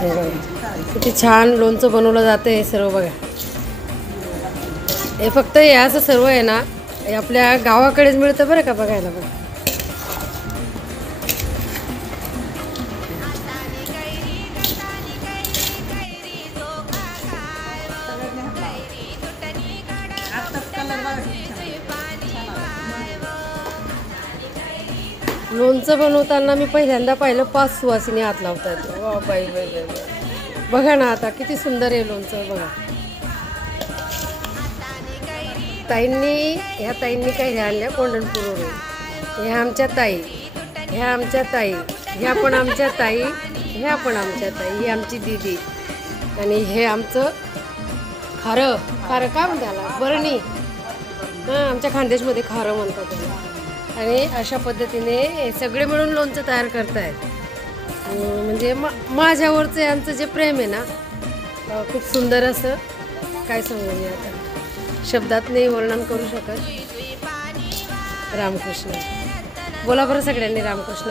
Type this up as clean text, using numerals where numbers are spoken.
किती छान लोणचं बनवलं जातं हे सर्व बघा. हे फक्त हे असं सर्व आहे ना हे आपल्या गावाकडेच मिळतं बरं का बघायला. बघा लोणचं बनवताना मी पहिल्यांदा पाहिलं 5 सुवासिनी हात लावतात. वा बाई बाई बाई. बघा ना आता किती सुंदर आहे लोणचं बघा. ह्या ताईंनी काही आणल्या कोंढणपूरवरून. ह्या आमच्या ताई, ह्या आमच्या ताई, ह्या पण आमच्या ताई, ह्या पण आमच्या ताई, ही आमची दीदी. आणि हे आमचं खारं काय म्हणतात त्याला बरणी. हां आमच्या खानदेशमध्ये खारं म्हणतात त्याला. आणि अशा पद्धतीने हे सगळे मिळून लोणचं तयार करतायत. म्हणजे माझ्यावरचं यांचं जे प्रेम आहे ना खूप सुंदर असं काय सांगू मी आता शब्दात नाही वर्णन करू शकत. रामकृष्ण बोला बरं सगळ्यांनी रामकृष्ण.